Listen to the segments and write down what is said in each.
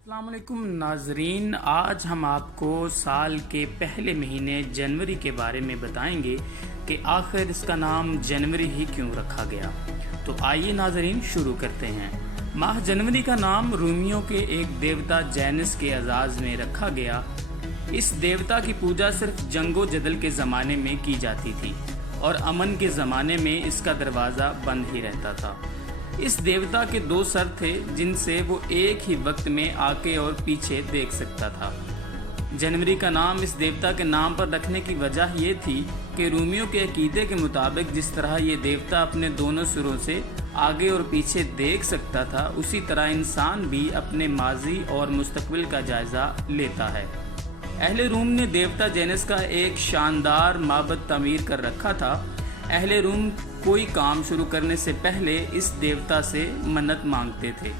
السلام علیکم ناظرین، آج ہم آپ کو سال کے پہلے مہینے جنوری کے بارے میں بتائیں گے کہ آخر اس کا نام جنوری ہی کیوں رکھا گیا۔ تو آئیے ناظرین شروع کرتے ہیں۔ ماہ جنوری کا نام رومیوں کے ایک دیوتا جینس کے اعزاز میں رکھا گیا۔ اس دیوتا کی پوجا صرف جنگ و جدل کے زمانے میں کی جاتی تھی اور امن کے زمانے میں اس کا دروازہ بند ہی رہتا تھا۔ اس دیوتا کے دو سر تھے جن سے وہ ایک ہی وقت میں آگے اور پیچھے دیکھ سکتا تھا۔ جنوری کا نام اس دیوتا کے نام پر رکھنے کی وجہ یہ تھی کہ رومیوں کے عقیدے کے مطابق جس طرح یہ دیوتا اپنے دونوں سروں سے آگے اور پیچھے دیکھ سکتا تھا، اسی طرح انسان بھی اپنے ماضی اور مستقبل کا جائزہ لیتا ہے۔ اہل روم نے دیوتا جینس کا ایک شاندار معبد تعمیر کر رکھا تھا۔ اہل روم کوئی کام شروع کرنے سے پہلے اس دیوتا سے منت مانگتے تھے،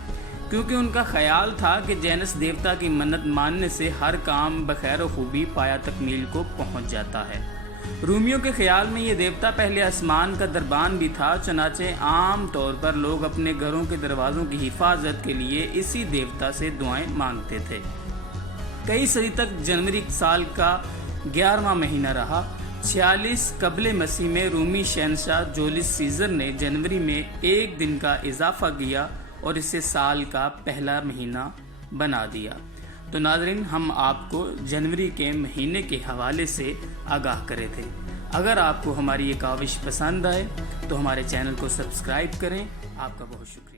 کیونکہ ان کا خیال تھا کہ جینس دیوتا کی منت ماننے سے ہر کام بخیر و خوبی پایا تکمیل کو پہنچ جاتا ہے۔ رومیوں کے خیال میں یہ دیوتا پہلے آسمان کا دربان بھی تھا، چنانچہ عام طور پر لوگ اپنے گھروں کے دروازوں کی حفاظت کے لیے اسی دیوتا سے دعائیں مانگتے تھے۔ کئی صدی تک جنوری سال کا 11واں مہینہ رہا۔ 46 قبل مسیح میں رومی شہنشاہ جولیس سیزر نے جنوری میں ایک دن کا اضافہ کیا اور اسے سال کا پہلا مہینہ بنا دیا۔ تو ناظرین، ہم آپ کو جنوری کے مہینے کے حوالے سے آگاہ کرے تھے۔ اگر آپ کو ہماری یہ کاوش پسند آئے تو ہمارے چینل کو سبسکرائب کریں۔ آپ کا بہت شکریہ۔